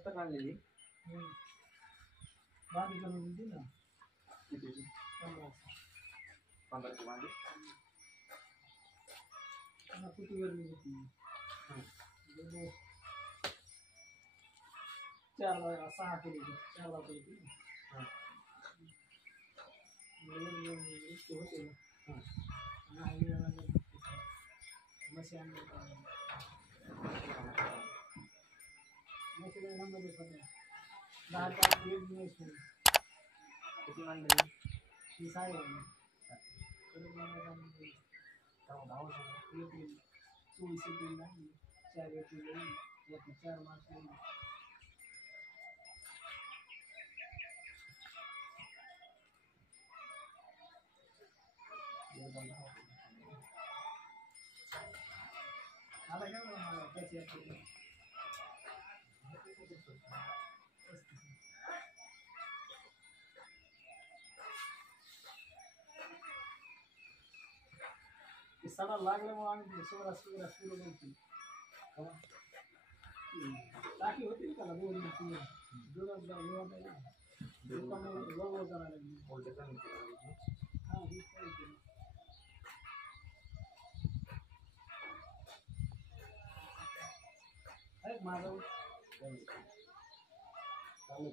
आता काढलेली बारीक बनवून दे ना किती 15 वांगे ना किती वेळ होती 4-6 किलो 4 किलो होते नाही मशीन मशीन नंबर देतो 10 किती वांगे ही साई आहे तर धाव एप्रिल 24 एप्रिल 4 एप्रिल 4 मार्च आता काय मला त्याची सडा लागल्यामुळे आम्ही सुरू बोलतो टाकी होती त्याला माझं चालू